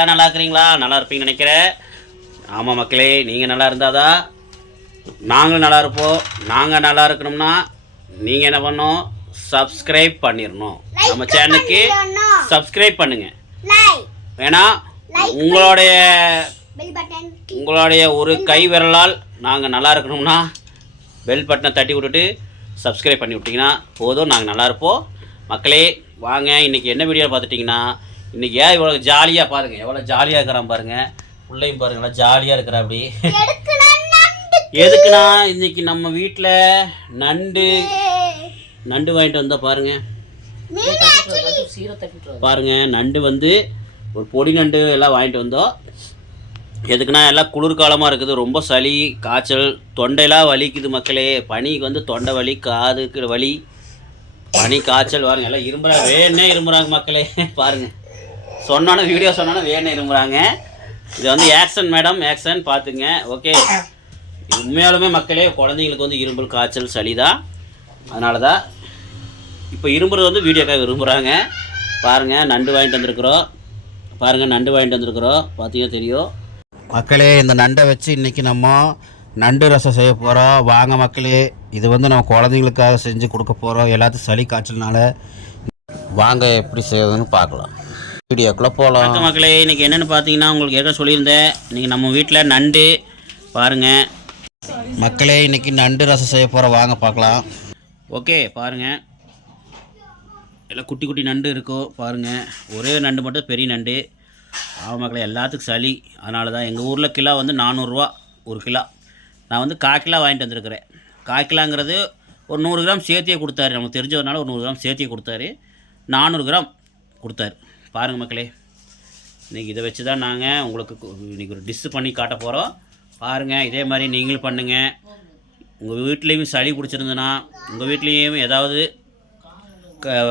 எல்லாம் நல்லா இருக்கிறீங்களா? நல்லா இருப்பீங்கன்னு நினைக்கிறேன். ஆமாம் மக்களே, நீங்கள் நல்லா இருந்தாதான் நாங்களும் நல்லா இருப்போம். நாங்கள் நல்லா இருக்கணும்னா நீங்கள் என்ன பண்ணணும்? சப்ஸ்கிரைப் பண்ணிடணும். நம்ம சேனலுக்கு சப்ஸ்கிரைப் பண்ணுங்கள். ஏன்னா உங்களுடைய ஒரு கை விரலால் நாங்கள் நல்லா இருக்கணும்னா பெல் பட்டனை தட்டி விட்டுட்டு சப்ஸ்கிரைப் பண்ணி விட்டிங்கன்னா போதும், நாங்கள் நல்லா இருப்போம். மக்களே வாங்க, இன்றைக்கி என்ன வீடியோ பார்த்துட்டிங்கன்னா, இன்றைக்கி ஏன் இவ்வளோ ஜாலியாக பாருங்கள், எவ்வளோ ஜாலியாக இருக்கிறான் பாருங்கள். பிள்ளையும் பாருங்களா ஜாலியாக இருக்கிறா. அப்படி எதுக்குன்னா இன்றைக்கி நம்ம வீட்டில் நண்டு வாங்கிட்டு வந்தால் பாருங்கள். பாருங்கள், நண்டு வந்து ஒரு பொடி நண்டு எல்லாம் வாங்கிட்டு வந்தோம். எதுக்குன்னா எல்லாம் குளிர்காலமாக இருக்குது, ரொம்ப சளி காய்ச்சல், தொண்டையெல்லாம் வலிக்குது மக்களே. பனிக்கு வந்து தொண்டை வலி, காதுக்கு வலி, பனி காய்ச்சல் பாருங்க. எல்லாம் இரும்புறாங்க, வேணே இரும்புறாங்க மக்களே. பாருங்கள், சொன்னானே வீடியோ சொன்னானே வேணே இரும்புறாங்க. இது வந்து ஆக்ஷன் மேடம், ஆக்ஷன் பார்த்துங்க. ஓகே, உண்மையாலுமே மக்களே குழந்தைங்களுக்கு வந்து இரும்பல் காய்ச்சல் சளி தான். அதனால தான் இப்போ இரும்புறது வந்து வீடியோக்காக விரும்புகிறாங்க. பாருங்கள், நண்டு வாங்கிட்டு வந்திருக்குறோம். பாருங்கள், நண்டு வாங்கிட்டு வந்திருக்குறோம், பார்த்தீங்கன்னா தெரியும் மக்களே. இந்த நண்டை வச்சு இன்றைக்கி நம்ம நண்டு ரசம் செய்ய போகிறோம். வாங்க மக்களே, இது வந்து நம்ம குழந்தைங்களுக்காக செஞ்சு கொடுக்க போகிறோம். எல்லாத்துக்கும் சளி காய்ச்சல்னால வாங்க எப்படி செய்யறதுன்னு பார்க்கலாம். வீடியோக்குள்ளே போகலாம். மக்களே, இன்றைக்கி என்னென்னு பார்த்தீங்கன்னா, உங்களுக்கு ஏற்கனவே சொல்லியிருந்தேன், இன்றைக்கி நம்ம வீட்டில் நண்டு பாருங்கள். மக்களே, இன்றைக்கி நண்டு ரசம் செய்ய போகிறோம், வாங்க பார்க்கலாம். ஓகே, பாருங்கள், எல்லாம் குட்டி குட்டி நண்டு இருக்கும் பாருங்கள். ஒரே நண்டு மட்டும் பெரிய நண்டு. ஆமாம் மக்களே, எல்லாத்துக்கும் சளி. அதனால தான் எங்கள் ஊரில் கிலோ வந்து 400 ஒரு கிலோ. நான் வந்து 1/4 கிலோ வாங்கிட்டு வந்திருக்கிறேன். 1/4 கிலோங்கிறது ஒரு 100 கிராம் சேர்த்தியே கொடுத்தாரு. நமக்கு தெரிஞ்சதுனால ஒரு 100 கிராம் சேர்த்தியே கொடுத்தாரு. 400 கிராம் கொடுத்தாரு. பாருங்கள் மக்களே, இன்றைக்கி இதை வச்சு தான் நாங்கள் உங்களுக்கு இன்றைக்கி ஒரு டிஷ்ஷு பண்ணி காட்ட போகிறோம். பாருங்கள், இதே மாதிரி நீங்களும் பண்ணுங்கள். உங்கள் வீட்லேயும் சளி பிடிச்சிருந்துன்னா, உங்கள் வீட்லேயும் ஏதாவது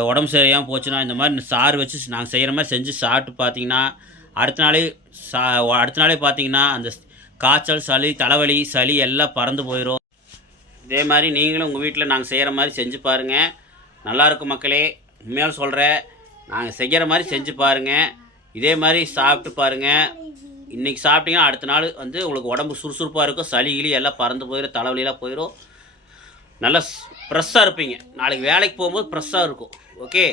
உடம்பு சரியாமல் போச்சுன்னா, இந்த மாதிரி சாறு வச்சு நாங்கள் செய்கிற மாதிரி செஞ்சு சாப்பிட்டு பார்த்தீங்கன்னா, அடுத்த நாளே பார்த்தீங்கன்னா அந்த காய்ச்சல், சளி, தலைவலி, சளி எல்லாம் பறந்து போயிடும். இதே மாதிரி நீங்களும் உங்கள் வீட்டில் நாங்கள் செய்கிற மாதிரி செஞ்சு பாருங்கள், நல்லாயிருக்கும் மக்களே. உண்மையாக சொல்கிறேன், நாங்கள் செய்கிற மாதிரி செஞ்சு பாருங்கள். இதே மாதிரி சாப்பிட்டு பாருங்கள். இன்றைக்கி சாப்பிட்டீங்கன்னா அடுத்த நாள் வந்து உங்களுக்கு உடம்பு சுறுசுறுப்பாக இருக்கும். சளி கிளி எல்லாம் பறந்து போயிடும், தலைவலியெல்லாம் போயிடும். நல்லா ஃப்ரெஷ்ஷாக இருப்பீங்க. நாளைக்கு வேலைக்கு போகும்போது ஃப்ரெஷ்ஷாக இருக்கும். ஓகே,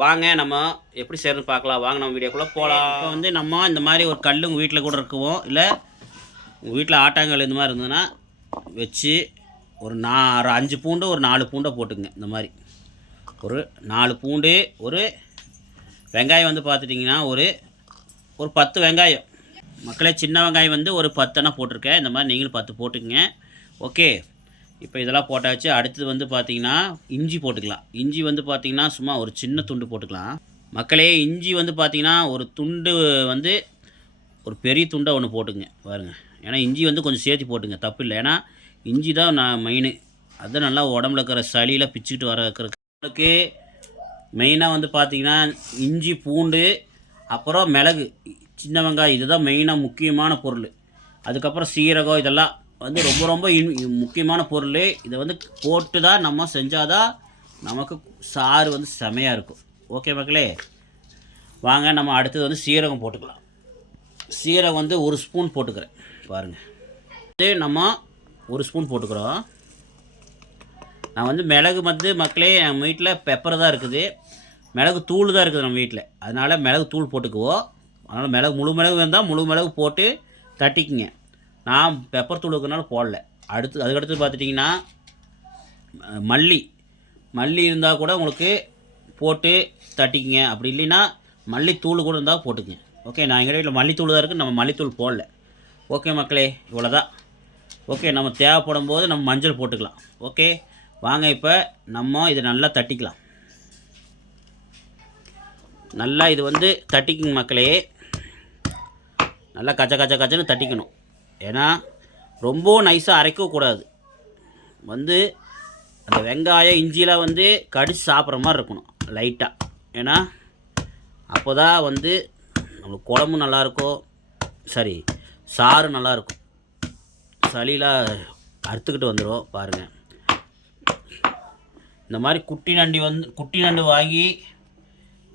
வாங்க நம்ம எப்படி செய்யறதுன்னு பார்க்கலாம். வாங்க நம்ம வீடியோக்குள்ளே போகலாம். இப்போ வந்து நம்ம இந்த மாதிரி ஒரு கல் உங்கள் வீட்டில் கூட இருக்குவோம், இல்லை உங்கள் வீட்டில் ஆட்டாங்கல் இந்த மாதிரி இருந்ததுன்னா வச்சு ஒரு 5 பூண்டு ஒரு 4 பூண்டை போட்டுங்க. இந்த மாதிரி ஒரு 4 பூண்டு, ஒரு வெங்காயம் வந்து பார்த்துட்டிங்கன்னா ஒரு 10 வெங்காயம் மக்களே. சின்ன வெங்காயம் வந்து ஒரு 10 போட்டிருக்கேன். இந்த மாதிரி நீங்களும் 10 போட்டுக்குங்க. ஓகே, இப்போ இதெல்லாம் போட்டாச்சு. அடுத்தது வந்து பார்த்திங்கன்னா இஞ்சி போட்டுக்கலாம். இஞ்சி வந்து பார்த்திங்கன்னா சும்மா ஒரு சின்ன துண்டு போட்டுக்கலாம் மக்களே. இஞ்சி வந்து பார்த்திங்கன்னா ஒரு துண்டு வந்து ஒரு பெரிய துண்டை ஒன்று போட்டுங்க பாருங்கள். ஏன்னா இஞ்சி வந்து கொஞ்சம் சேர்த்து போட்டுங்க, தப்பு இல்லை. ஏன்னா இஞ்சி தான் மெயின். அதுதான் நல்லா உடம்புல இருக்கிற சளியில் பிச்சுக்கிட்டு வரக்கு மெயினாக வந்து பார்த்திங்கன்னா இஞ்சி, பூண்டு, அப்புறம் மிளகு, சின்ன வெங்காயம், இதுதான் மெயினாக முக்கியமான பொருள். அதுக்கப்புறம் சீரகம், இதெல்லாம் வந்து ரொம்ப ரொம்ப முக்கியமான பொருள். இதை வந்து போட்டு தான் நம்ம செஞ்சால் தான் நமக்கு சாறு வந்து செமையாக இருக்கும். ஓகே மக்களே, வாங்க நம்ம அடுத்தது வந்து சீரகம் போட்டுக்கலாம். சீரகம் வந்து 1 ஸ்பூன் போட்டுக்கிறேன் பாருங்கள். நம்ம 1 ஸ்பூன் போட்டுக்கிறோம். நான் வந்து மிளகு வந்து மக்களே நம்ம வீட்டில் பெப்பர் தான் இருக்குது, மிளகு தூள் தான் இருக்குது நம்ம வீட்டில். அதனால் மிளகு தூள் போட்டுக்குவோம். அதனால் முழு மிளகு வேண்டாம், முழு மிளகு போட்டு தட்டிக்குங்க. நான் பெப்பர் தூள் இருக்கிறனால போடல. அதுக்கடுத்து பார்த்துட்டிங்கன்னா மல்லி இருந்தால் கூட உங்களுக்கு போட்டு தட்டிக்குங்க. அப்படி இல்லைன்னா மல்லித்தூள் கூட இருந்தால் போட்டுக்குங்க. ஓகே, நான் எங்கள் வீட்டில் மல்லித்தூள் தான் இருக்குது, நம்ம மல்லித்தூள் போடல. ஓகே மக்களே, இவ்வளோதான். ஓகே, நம்ம தேவைப்படும் போது நம்ம மஞ்சள் போட்டுக்கலாம். ஓகே, வாங்க இப்போ நம்ம இதை நல்லா தட்டிக்கலாம். நல்லா இது வந்து தட்டிக்குங்க மக்களே. நல்லா கச்சன்னு தட்டிக்கணும். ஏன்னா ரொம்ப நைஸாக அரைக்கக்கூடாது. வந்து அந்த வெங்காயம், இஞ்சிலாம் வந்து கடிச்சு சாப்பிட்ற மாதிரி இருக்கணும் லைட்டாக. ஏன்னா அப்போ தான் வந்து நம்மளுக்கு குழம்பு நல்லாயிருக்கும், சரி சாறு நல்லாயிருக்கும். சளியெலாம் அறுத்துக்கிட்டு வந்துடும் பாருங்கள். இந்த மாதிரி குட்டி நண்டு வாங்கி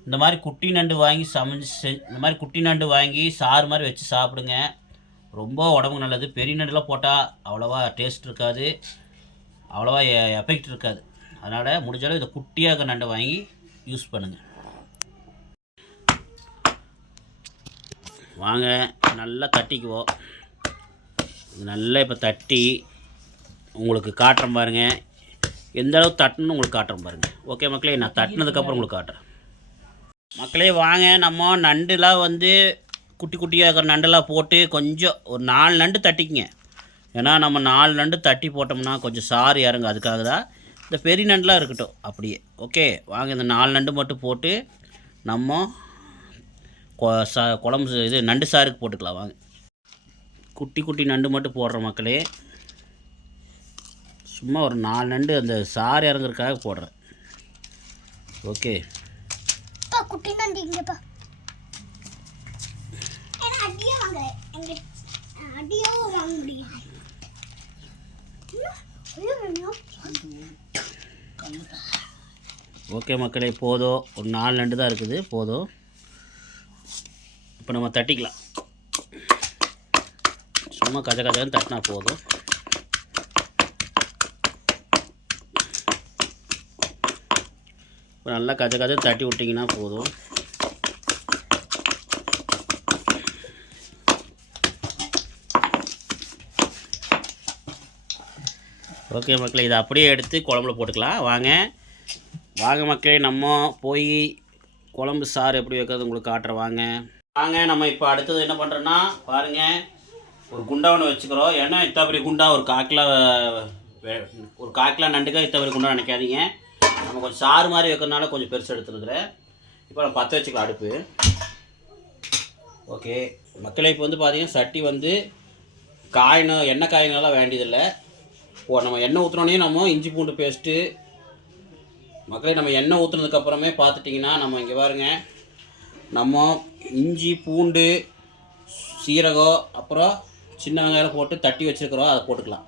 இந்த மாதிரி குட்டி நண்டு வாங்கி இந்த மாதிரி குட்டி நண்டு வாங்கி சாறு மாதிரி வச்சு சாப்பிடுங்க. ரொம்ப உடம்புக்கு நல்லது. பெரிய நண்டுலாம் போட்டால் அவ்வளோவா டேஸ்ட் இருக்காது, அவ்வளோவா எஃபெக்ட் இருக்காது. அதனால் முடிஞ்சாலும் இதை குட்டியாக இருக்க நண்டை வாங்கி யூஸ் பண்ணுங்கள். வாங்க நல்லா தட்டிக்குவோம். நல்லா இப்போ தட்டி உங்களுக்கு காட்டுறேன் பாருங்கள். எந்த அளவுக்கு தட்டணும்னு உங்களுக்கு காட்டுறேன் பாருங்கள். ஓகே மக்களே, நான் தட்டினதுக்கப்புறம் உங்களுக்கு காட்டுறேன். மக்களே வாங்க, நம்ம நண்டுலாம் வந்து குட்டி குட்டியாக இருக்கிற நண்டெல்லாம் போட்டு கொஞ்சம் ஒரு 4 நண்டு தட்டிக்குங்க. ஏன்னா நம்ம 4 நண்டு தட்டி போட்டோம்னா கொஞ்சம் சாறு இறங்கும். அதுக்காக தான் இந்த பெரிய நண்டுலாம் இருக்கட்டும் அப்படியே. ஓகே வாங்க, இந்த 4 நண்டு மட்டும் போட்டு நம்ம குழம்பு இது நண்டு சாருக்கு போட்டுக்கலாம். வாங்க, குட்டி குட்டி நண்டு மட்டும் போடுறோம் மக்களே. சும்மா ஒரு 4 நண்டு அந்த சாறு இறங்குறதுக்காக போடுறேன். ஓகே, குட்டி நண்டு இங்கப்பா. அடியோ வாங்க, அடியோ வாங்க முடியும். ஓகே மக்களே, போதும். ஒரு 4 நண்டு தான் இருக்குது, போதும். இப்போ நம்ம தட்டிக்கலாம். சும்மா கஜன்னு தட்டினா போதும். இப்போ நல்லா கஜ தட்டி விட்டிங்கன்னா போதும். ஓகே மக்களே, இதை அப்படியே எடுத்து குழம்புல போட்டுக்கலாம். வாங்க வாங்க மக்களே, நம்ம போய் குழம்பு சாறு எப்படி வைக்கிறது உங்களுக்கு காட்டுறேன். வாங்க நம்ம இப்போ அடுத்தது என்ன பண்ணுறோன்னா பாருங்கள், ஒரு குண்டா ஒன்று வச்சுக்கிறோம். ஏன்னா இத்தபடி குண்டா ஒரு 1/4 கிலோ நண்டுக்காக இத்தபடி குண்டா நினைக்காதீங்க. நம்ம கொஞ்சம் சாறு மாதிரி வைக்கிறதுனால கொஞ்சம் பெருசு எடுத்துருக்குறேன். இப்போ நம்ம பற்ற வச்சுக்கலாம் அடுப்பு. ஓகே மக்களே, இப்போ வந்து பார்த்தீங்கன்னா சட்டி வந்து காயணும், எண்ணெய் காயினெல்லாம் வேண்டியதில்லை. நம்ம எண்ணெய் ஊற்றுனோடனே நம்ம இஞ்சி பூண்டு பேஸ்ட்டு மக்களே, நம்ம எண்ணெய் ஊற்றுனதுக்கப்புறமே பார்த்துட்டிங்கன்னா நம்ம இங்கே பாருங்க, நம்ம இஞ்சி பூண்டு சீரகம் அப்புறம் சின்ன வெங்காயம் போட்டு தட்டி வச்சுருக்கிறோம், அதை போட்டுக்கலாம்.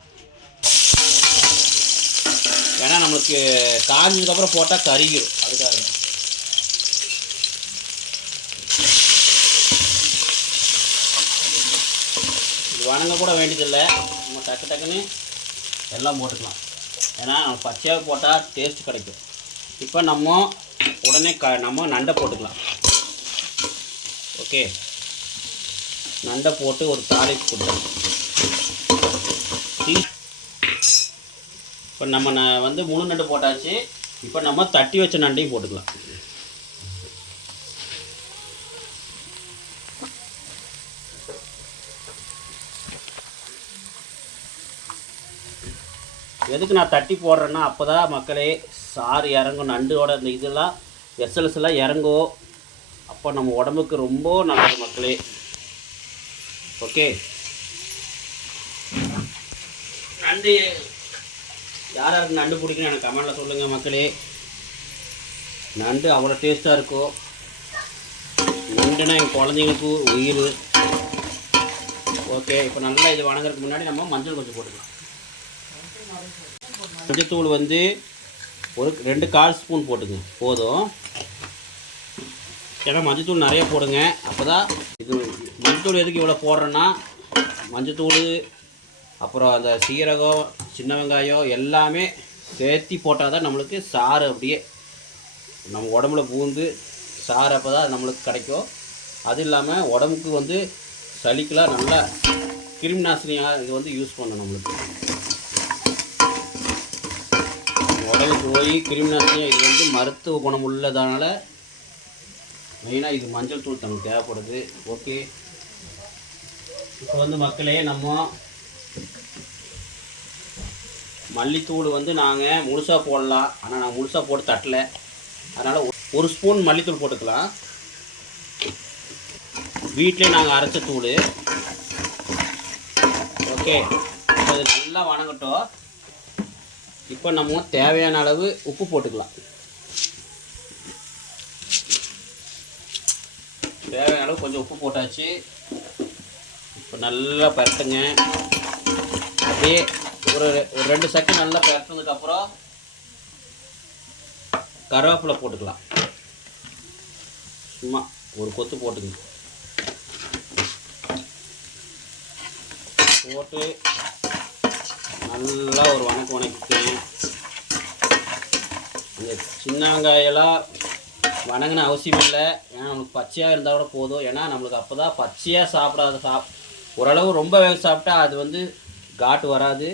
ஏன்னா நம்மளுக்கு காஞ்சதுக்கப்புறம் போட்டால் கருகிடும், அதுக்காக. இது வணங்க கூட வேண்டியதில்லை, நம்ம டக்குன்னு எல்லாம் போட்டுக்கலாம். ஏன்னா நம்ம பச்சையாக போட்டால் டேஸ்ட் கிடைக்கும். இப்போ நம்ம உடனே நம்ம நண்டை போட்டுக்கலாம். ஓகே, நண்டை போட்டு ஒரு தாளிப்பு கொடுக்கலாம். இப்போ நம்ம வந்து முழு நண்டு போட்டாச்சு. இப்போ நம்ம தட்டி வச்ச நண்டையும் போட்டுக்கலாம். எதுக்கு நான் தட்டி போடுறேன்னா, அப்போ தான் மக்களே சாறு இறங்கும், நண்டோட இந்த இதெல்லாம் எஸ்எல்எஸ்லாம் இறங்கும். அப்போ நம்ம உடம்புக்கு ரொம்ப நல்லது மக்களே. ஓகே, நண்டு யாருக்கு நண்டு பிடிக்கணும் எனக்கு கமெண்டில் சொல்லுங்கள் மக்களே. நண்டு அவ்வளோ டேஸ்ட்டாக இருக்கும். நண்டுனா எங்கள் குழந்தைங்களுக்கு உயிர். ஓகே, இப்போ நல்லா இது வணங்குறதுக்கு முன்னாடி நம்ம மஞ்சள் கொஞ்சம் போட்டுக்கலாம். மஞ்சத்தூள் வந்து ஒரு 2/4 ஸ்பூன் போட்டுங்க, போதும். ஏன்னா மஞ்சத்தூள் நிறைய போடுங்க. அப்போ தான் இது மஞ்சத்தூள் எதுக்கு இவ்வளோ போடுறேன்னா, மஞ்சத்தூள் அப்புறம் அந்த சீரகம் சின்ன வெங்காயம் எல்லாமே சேர்த்தி போட்டால் தான் நம்மளுக்கு சாறு அப்படியே நம்ம உடம்புல பூந்து சாறு அப்போ தான் நம்மளுக்கு கிடைக்கும். அது இல்லாமல் உடம்புக்கு வந்து சளிக்கெலாம் நல்லா கிருமி நாசினியாக இது வந்து யூஸ் பண்ணணும். நம்மளுக்கு உடம்புக்கு போய் கிருமி நாசினியாக இது வந்து மருத்துவ குணம் உள்ளதானால மெயினாக இது மஞ்சள் தூள் நமக்கு தேவைப்படுது. ஓகே, இப்போ வந்து மக்களே நம்ம மல்லித்தூள் வந்து நாங்கள் முழுசாக போடலாம். ஆனால் நான் முழுசாக போட்டு தட்டலை, அதனால் 1 ஸ்பூன் மல்லித்தூள் போட்டுக்கலாம். வீட்டிலே நாங்கள் அரைச்ச தூள். ஓகே, அது நல்லா வணங்கட்டும். இப்போ நம்ம தேவையான அளவு உப்பு போட்டுக்கலாம். தேவையான அளவு கொஞ்சம் உப்பு போட்டாச்சு. இப்போ நல்லா பரட்டுங்க. அப்படியே ஒரு 2 செகண்ட் நல்லா பரட்டுனதுக்கப்புறம் கருவேப்பிலை போட்டுக்கலாம். சும்மா ஒரு கொத்து போட்டுங்க. போட்டு நல்லா ஒரு வணக்கிக்கங்க. இந்த சின்ன வெங்காயம்லாம் வணங்கின அவசியம் இல்லை, ஏன்னா நம்மளுக்கு பச்சையாக இருந்தால் கூட போதும். ஏன்னா நம்மளுக்கு அப்போ தான் பச்சையாக சாப்பிடாத ஓரளவு ரொம்ப வேக சாப்பிட்டா அது வந்து காட்டு வராது.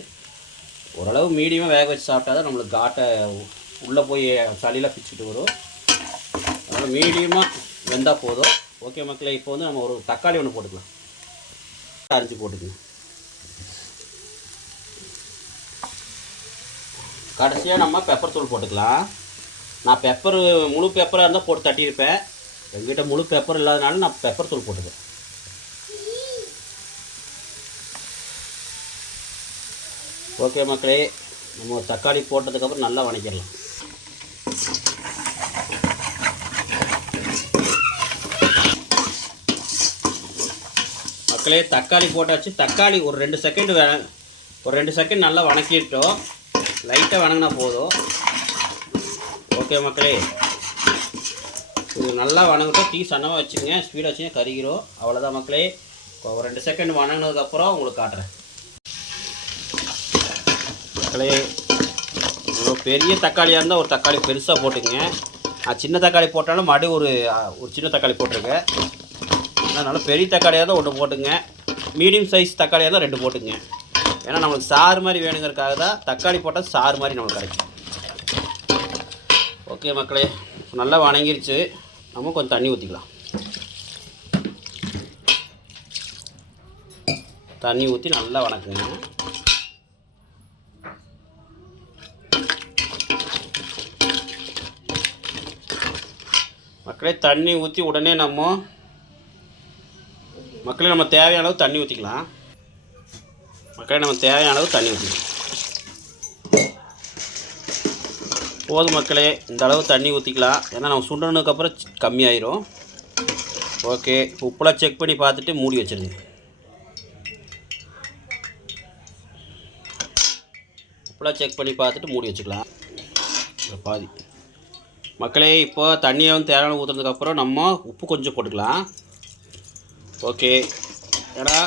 ஓரளவு மீடியமாக வேக வச்சு சாப்பிட்டா தான் நம்மளுக்கு காட்டை உள்ளே போய் சளியில் பிச்சுட்டு வரும். அதனால் மீடியமாக வெந்தால் போதும். ஓகே மக்களே, இப்போ வந்து நம்ம ஒரு தக்காளி ஒன்று போட்டுக்கலாம். அரிஞ்சு போட்டுக்கலாம். கடைசியாக நம்ம பெப்பர் தூள் போட்டுக்கலாம். நான் முழு பெப்பராக இருந்தால் போட்டு தட்டியிருப்பேன். எங்கிட்ட முழு பெப்பர் இல்லாதனால நான் பெப்பர் தூள் போட்டுக்கிறேன். ஓகே மக்களே, நம்ம தக்காளி போட்டதுக்கப்புறம் நல்லா வணக்கிடலாம். மக்களே தக்காளி போட்டாச்சு. தக்காளி ஒரு 2 செகண்ட் நல்லா வணக்கிட்டோம். லைட்டாக வணங்கினா போதும். ஓகே மக்களே, இது நல்லா வணங்கட்டும். டீ சன்னமாக வச்சுங்க, ஸ்பீடாக வச்சுங்க, கறிக்கிறோம். அவ்வளோதான் மக்களே. ஒரு 2 செகண்ட் வணங்கினதுக்கப்புறம் உங்களுக்கு காட்டுறேன். மக்களே, பெரிய தக்காளியாக இருந்தால் ஒரு தக்காளி பெருசாக போட்டுக்கங்க. நான் சின்ன தக்காளி போட்டாலும் ஒரு சின்ன தக்காளி போட்டிருக்கேன். அதனால் பெரிய தக்காளியாக இருந்தால் 1 போட்டுங்க. மீடியம் சைஸ் தக்காளியாக இருந்தால் 2 போட்டுங்க. ஏன்னா நம்மளுக்கு சாறு மாதிரி வேணுங்கிறதுக்காக தான் தக்காளி போட்டால் சாறு மாதிரி நம்மளுக்கு கிடைக்கும். ஓகே மக்களே, நல்லா வணங்கிருச்சு. நம்ம கொஞ்சம் தண்ணி ஊற்றிக்கலாம். தண்ணி ஊற்றி நல்லா வணக்குங்க. மக்களே தண்ணி ஊற்றி உடனே நம்ம தேவையான அளவு தண்ணி ஊற்றிக்கலாம். நம்ம தேவையான அளவு தண்ணி ஊற்றிக்கலாம். போதும் மக்களே, இந்த அளவு தண்ணி ஊற்றிக்கலாம். ஏன்னா நம்ம சுண்டனதுக்கப்புறம் கம்மியாயிரும். ஓகே, உப்புலாம் செக் பண்ணி பார்த்துட்டு மூடி வச்சுருங்க. உப்புலாம் செக் பண்ணி பார்த்துட்டு மூடி வச்சுக்கலாம். பாதி மக்களே, இப்போ தண்ணியை வந்து தேவையான ஊற்றுனதுக்கப்புறம் நம்ம உப்பு கொஞ்சம் போட்டுக்கலாம். ஓகே, ஏன்னா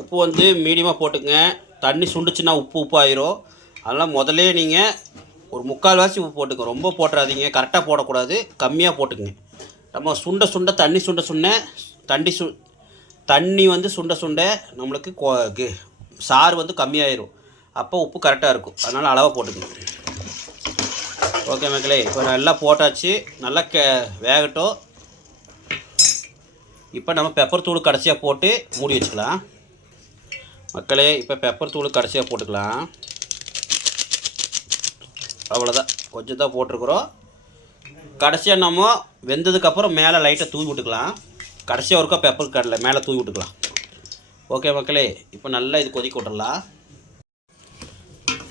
உப்பு வந்து மீடியமாக போட்டுங்க. தண்ணி சுண்டுச்சுன்னா உப்பு ஆயிரும். அதனால் முதல்ல நீங்கள் ஒரு 3/4 உப்பு போட்டுங்க. ரொம்ப போட்டுறாதீங்க, கரெக்டாக போடக்கூடாது, கம்மியாக போட்டுக்குங்க. நம்ம தண்ணி வந்து சுண்ட நம்மளுக்கு சாறு வந்து கம்மியாயிரும். அப்போ உப்பு கரெக்டாக இருக்கும். அதனால் அளவாக போட்டுக்குங்க. ஓகே மக்களே, இப்போ நல்லா போட்டாச்சு. நல்லா வேகட்டும். இப்போ நம்ம பெப்பர் தூள் கடைசியாக போட்டு மூடி வச்சுக்கலாம். மக்களே, இப்போ பெப்பர் தூள் கடைசியாக போட்டுக்கலாம். அவ்வளோதான், கொஞ்சம் தான் போட்டிருக்குறோம். கடைசியாக நம்ம வெந்ததுக்கப்புறம் மேலே லைட்டாக தூவி விட்டுக்கலாம். கடைசியாக ஒருக்கா பெப்பர் கடலை மேலே தூவி விட்டுக்கலாம். ஓகே மக்களே, இப்போ நல்லா இது கொதிக்க விட்டுடலாம்.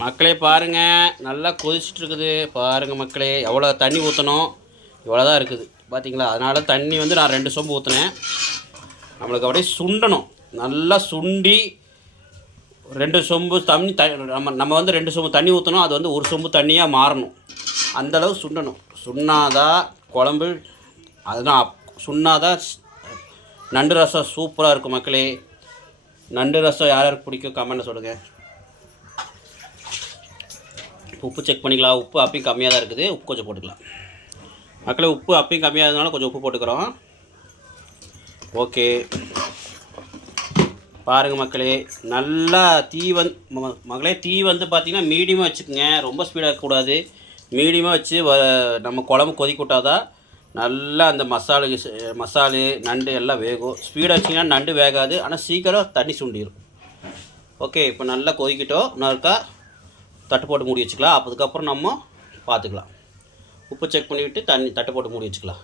மக்களே பாருங்கள், நல்லா கொதிச்சுட்ருக்குது. பாருங்கள் மக்களே, எவ்வளோ தண்ணி ஊற்றணும், இவ்வளோ தான் இருக்குது பார்த்தீங்களா. அதனால் தண்ணி வந்து நான் 2 சொம்பு ஊற்றினேன். நம்மளுக்கு அப்படியே சுண்டணும். நல்லா சுண்டி 2 சொம்பு தண்ணி நம்ம வந்து 2 சொம்பு தண்ணி ஊற்றணும். அது வந்து 1 சொம்பு தண்ணியாக மாறணும். அந்தளவு சுண்டணும். சுண்ணாதான் குழம்பு, அதுதான் சுண்ணாதான் நண்டு ரசம் சூப்பராக இருக்கும் மக்களே. நண்டு ரசம் யாருக்கு பிடிக்கும் கமெண்ட்டில் சொல்லுங்கள். உப்பு செக் பண்ணிக்கலாம். உப்பு அப்பயும் கம்மியாக தான் இருக்குது. உப்பு கொஞ்சம் போட்டுக்கலாம் மக்களே. உப்பு அப்பயும் கம்மியாக இருந்தனால கொஞ்சம் உப்பு போட்டுக்கிறோம். ஓகே பாருங்கள் மக்களே, நல்லா தீ வந்து பார்த்திங்கன்னா மீடியமாக வச்சுக்கோங்க. ரொம்ப ஸ்பீடாக இருக்கக்கூடாது. மீடியமாக வச்சு நம்ம குழம்பு கொதிக்க விட்டாதான் நல்லா அந்த மசாலு நண்டு எல்லாம் வேகும். ஸ்பீடாக வச்சிங்கன்னா நண்டு வேகாது, ஆனால் சீக்கிரம் தண்ணி சுண்டிடும். ஓகே, இப்போ நல்லா கொதிக்கிட்டோம். இன்னொருக்கா தட்டு போட்டு மூடி வச்சுக்கலாம். அதுக்கப்புறம் நம்ம பார்த்துக்கலாம். உப்பு செக் பண்ணிவிட்டு தட்டு போட்டு மூடி வச்சுக்கலாம்.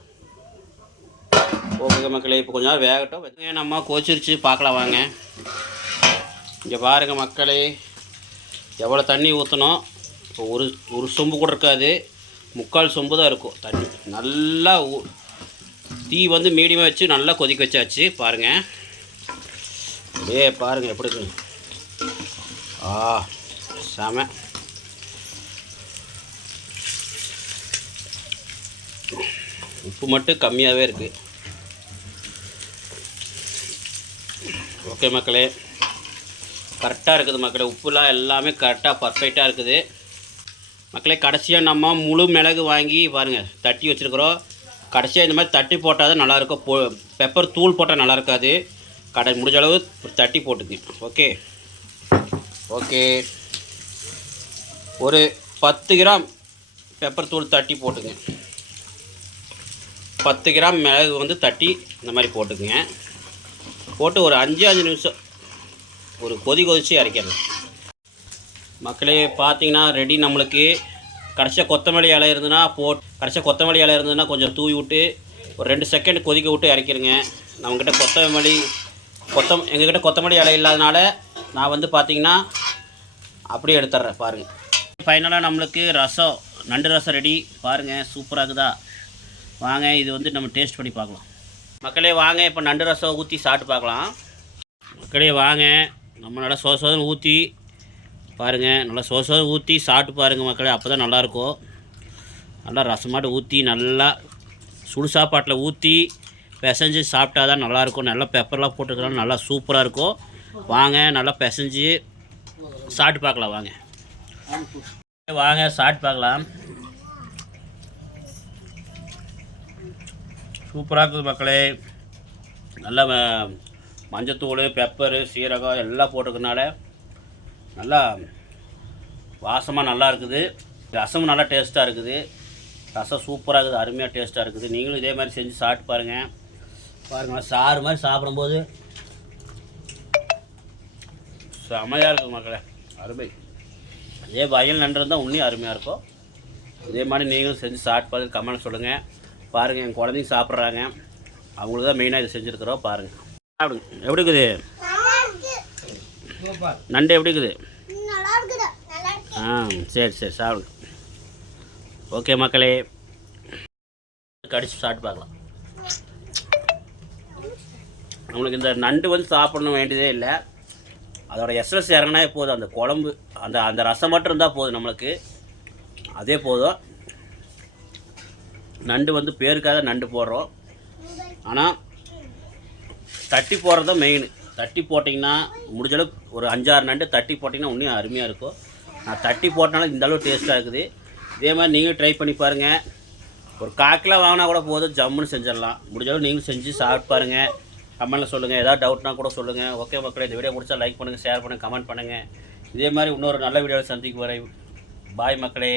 ஓகே மக்களே, இப்போ கொஞ்சம் நேரம் வேகட்டும். நம்ம கொதிச்சிருச்சு, பார்க்கலாம் வாங்க. இங்கே பாருங்கள் மக்களே, எவ்வளோ தண்ணி ஊற்றணும். இப்போ ஒரு சொம்பு கூட இருக்காது, 3/4 சொம்பு தான் இருக்கும் தண்ணி. நல்லா தீ வந்து மீடியமாக வச்சு நல்லா கொதிக்க வச்சாச்சு. பாருங்கள், பாருங்கள் எப்படி இருக்கு. செம. உப்பு மட்டும் கம்மியாகவே இருக்குது. ஓகே மக்களே, கரெக்டாக இருக்குது மக்களே. உப்புலாம் எல்லாமே கரெக்டாக பர்ஃபெக்டாக இருக்குது மக்களே. கடைசியாக நம்ம முழு மிளகு வாங்கி பாருங்கள் தட்டி வச்சுருக்குறோம். கடைசியாக இந்த மாதிரி தட்டி போட்டால் தான் நல்லாயிருக்கும். பெப்பர் தூள் போட்டால் நல்லா இருக்காது. முடிஞ்ச அளவு தட்டி போட்டுங்க. ஓகே ஓகே, ஒரு 10 கிராம் பெப்பர் தூள் தட்டி போட்டுங்க. 10 கிராம் மிளகு வந்து தட்டி இந்த மாதிரி போட்டுக்குங்க. போட்டு ஒரு 5 நிமிஷம் ஒரு கொதிச்சு இறக்கிடலாம் மக்களே. பார்த்தீங்கன்னா ரெடி நம்மளுக்கு. கடைசியாக கொத்தமல்லி இலை இருந்ததுன்னா கொஞ்சம் தூவி விட்டு ஒரு 2 செகண்ட் கொதிக்க விட்டு இறக்கிடுங்க. நம்மக்கிட்ட எங்ககிட்ட கொத்தமல்லி இலை இல்லாதனால நான் வந்து பார்த்தீங்கன்னா அப்படியே எடுத்துட்றேன் பாருங்கள். ஃபைனலாக நம்மளுக்கு ரசம், நண்டு ரசம் ரெடி பாருங்கள். சூப்பராக இருக்குதா? வாங்க இது வந்து நம்ம டேஸ்ட் பண்ணி பார்க்கலாம் மக்களே. வாங்க இப்போ நண்டு ரசம் ஊற்றி சாப்பிட்டு பார்க்கலாம் மக்களே. வாங்க நம்ம நல்லா சோதனை ஊற்றி பாருங்கள். நல்லா சோதனை ஊற்றி சாப்பிட்டு பாருங்கள் மக்களே. அப்போ தான் நல்லாயிருக்கும். நல்லா ரசமாட்டு ஊற்றி நல்லா சுடு சாப்பாட்டில் ஊற்றி பிசைஞ்சு சாப்பிட்டா தான் நல்லாயிருக்கும். நல்லா பெப்பர்லாம் போட்டுக்கலாம், நல்லா சூப்பராக இருக்கும். வாங்க நல்லா பிசைஞ்சு சாப்பிட்டு பார்க்கலாம். வாங்க சாப்பிட்டு பார்க்கலாம். சூப்பராக இருக்குது மக்களே. நல்லா மஞ்சத்தூள், பெப்பரு, சீரகம் எல்லாம் போட்டுக்கிறதுனால நல்லா வாசமாக நல்லா இருக்குது. ரசமும் நல்லா டேஸ்ட்டாக இருக்குது. ரசம் சூப்பராக இருக்குது, அருமையாக டேஸ்ட்டாக இருக்குது. நீங்களும் இதே மாதிரி செஞ்சு சாப்பிட்டு பாருங்கள். சாறு மாதிரி சாப்பிடும்போது செமையாக இருக்குது மக்களே, அருமை. இதே வயல் நண்டு இருந்தால் இன்னும் அருமையாக இருக்கும். இதே மாதிரி நீங்களும் செஞ்சு சாப்பிட்டு பார்த்து கமெண்ட் சொல்லுங்கள். பாருங்கள் என் குழந்தைங்க சாப்பிட்றாங்க, அவங்களுக்கு தான் மெயினாக இது செஞ்சுருக்குறோம். பாருங்கள் சாப்பிடுங்க. எப்படி இருக்குது நண்டு? எப்படி இருக்குது? சரி சாப்பிடுங்க. ஓகே மக்களே, கடிச்சு சாப்பிட்டு பார்க்கலாம். நம்மளுக்கு இந்த நண்டு வந்து சாப்பிடணும் வேண்டியதே இல்லை. அதோட எஸ்எல்எஸ் இறங்கினா போதும். அந்த குழம்பு அந்த ரசம் மட்டும் இருந்தால் போதும் நம்மளுக்கு, அதே போதும். நண்டு வந்து பேருக்காக நண்டு போடுறோம், ஆனால் தட்டி போடுறது தான் மெயின். தட்டி போட்டிங்கன்னா முடிஞ்சளவு ஒரு 5-6 நண்டு தட்டி போட்டிங்கன்னா இன்னும் அருமையாக இருக்கும். நான் தட்டி போட்டனால இந்தளவு டேஸ்ட்டாக இருக்குது. இதே மாதிரி நீங்களும் ட்ரை பண்ணி பாருங்கள். ஒரு 1/4 கிலோ வாங்கினா கூட போதும், ஜம்முன்னு செஞ்சிடலாம். முடிஞ்சளவு நீங்களும் செஞ்சு சாப்பிட்டு பாருங்கள். கமெண்ட்டில் சொல்லுங்கள், ஏதாவது டவுட்னா கூட சொல்லுங்கள். ஓகே மக்களே, இந்த வீடியோ பிடிச்சா லைக் பண்ணுங்கள், ஷேர் பண்ணுங்கள், கமெண்ட் பண்ணுங்கள். இதே மாதிரி இன்னொரு நல்ல வீடியோவில் சந்திக்க வரேன். பாய் மக்களே.